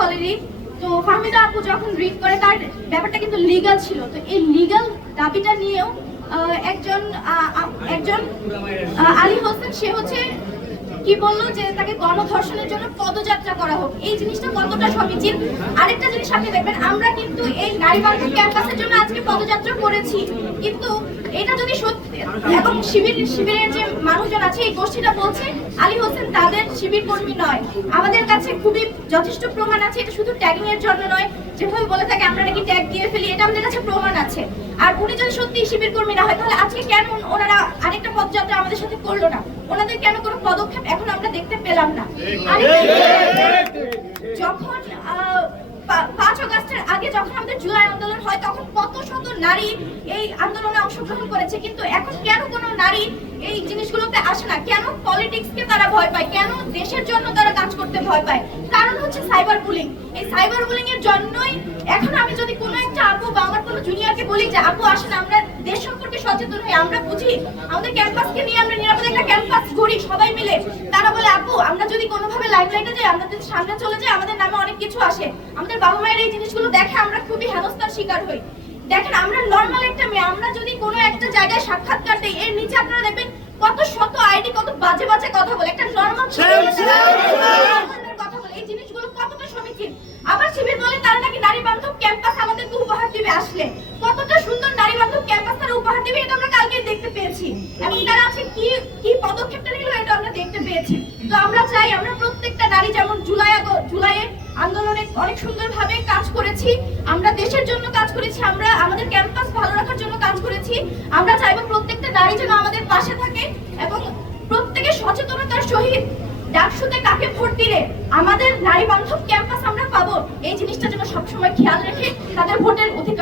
হলেরই। তো ফাহমিদা আপু যখন করে, তার ব্যাপারটা কিন্তু লিগাল ছিল। তো এই লিগাল দাবিটা নিয়েও একজন একজন আলী হোসেন, সে হচ্ছে কি বলল যে তাকে গণধর্ষণের জন্য পদযাত্রা করা হোক। এই জিনিসটা কতটা সমীচীন আরেকটা জিনিস আপনি দেখবেন, আমরা কিন্তু এই নারী বান্ধব ক্যাম্পাসের জন্য আজকে পদযাত্রা করেছি। কিন্তু এটা যদি সত্যি এবং শিবির শিবিরের যে মানুষজন আছে, এই গোষ্ঠীটা বলছে, আলী হোসেন তাদের শিবির কর্মী নয়। আমাদের কাছে খুবই যথেষ্ট প্রমাণ আছে, এটা শুধু ট্যাগিং এর জন্য নয়। যেভাবে বলে থাকে, আমরা নাকি ট্যাগ দিয়ে ফেলি, এটা আমাদের কাছে প্রমাণ আছে। আর উনি যদি সত্যি শিবির কর্মী না হয়, তাহলে আজকে কেন ওনারা আরেকটা পদযাত্রা আমাদের সাথে করল না? ওনাদের কেন কোনো পদক্ষেপ এখন আমরা দেখতে পেলাম না? আরেকটা আগে যখন আমাদের জুলাই আন্দোলন হয়, তখন কত শত নারী এই আন্দোলনে অংশগ্রহণ করেছে। কিন্তু এখন কেন কোনো নারী এই জিনিসগুলোতে আসে না? কেন পলিটিক্সকে তারা ভয় পায়? কেন দেশের জন্য তারা কাজ করতে ভয় পায়? কারণ হচ্ছে সাইবার বুলিং। এই সাইবার বুলিং এর জন্যই এখন আমি যদি কোনো একটা আপু বা আমার কোনো জুনিয়রকে বলি যে, আপু, আসেন, আমরা দেশ সম্পর্কে সচেতন হই, আমরা বুঝি। আমাদের ক্যাম্পাসকে নিয়ে আমরা নিরাপদে একটা ক্যাম্পাস ঘুরি সবাই মিলে তারা বলে আপু আমরা যদি কোনোভাবে লাইমলাইটে যাই আমরা যদি সামনে চলে যায় আমাদের নামে অনেক কিছু আসে। আমাদের বাবা মায়ের এই জিনিসগুলো দেখে আমরা খুবই হেনস্থার শিকার হই। দেখেন আমরা নর্মাল একটা মেয়ে আমরা যদি কোনো একটা জায়গায় সাক্ষাৎকার দিই এর নিচে আপনারা দেখবেন কত শত আইডি কত বাজে বাজে কথা বলে। একটা নর্মাল কথা বলে। এই জিনিসগুলো কতটা সমীচীন? আবার শিবির বলে তারা নাকি নারী বান্ধব ক্যাম্পাস আমাদেরকে উপহার দিবে আসলে। কতটা সুন্দর নারী বান্ধব ক্যাম্পাস তারা উপহার দিবে এটা আমরা কালকে দেখতে পেয়েছি। এবং তারা আছে কি কি পদক্ষেপটা নিল এটা আমরা দেখতে পেয়েছি তো আমরা চাই আমরা প্রত্যেকটা নারী যেমন জুলাই আগ- জুলাইয়ের আন্দোলনে অনেক সুন্দরভাবে কাজ করেছি। আমরা দেশের জন্য কাজ করেছি, আমরা আমাদের ক্যাম্পাস ভালো রাখার জন্য কাজ করেছি। আমরা চাইব প্রত্যেকটা নারী যেন আমাদের পাশে থাকে এবং প্রত্যেকে সচেতনতার সহিত ডাকসুতে কাকে ভোট দিলে আমাদের নারী বান্ধব ক্যাম্পাস আমরা পাবো। এই জিনিসটা যেন সবসময় খেয়াল রেখে তাদের ভোটের অধিকারটা